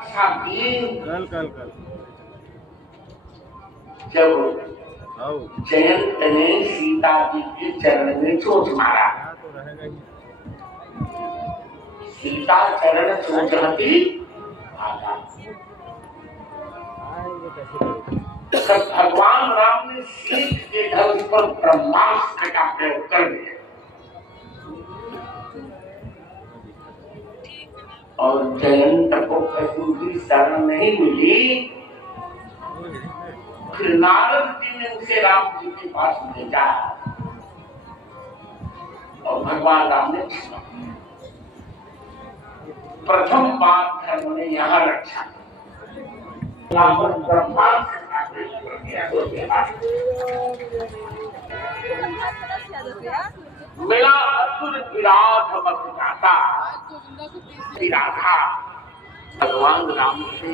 रक्षा की कल कल कल जब आओ जयंत ने सीता जी के चरण में चोट मारा, तो रहेगा ही। सीता चरण चोटती भागा। आएंगे कैसे करेंगे? तब भगवान राम ने सीत के धनुष पर ब्रह्मास्त्र का प्रयोग कर दिया और जयंत को कहीं भी शरण नहीं मिली। फिर नारद जी ने उसे राम जी के पास भेजा और भगवान राम ने क्षमा किया। प्रथम बात धर्म ने यहाँ रक्षा ब्रह्मास्त्र का प्रयोग कर दिया। मेरा असुर विराध मत जाता विराधा भगवान राम से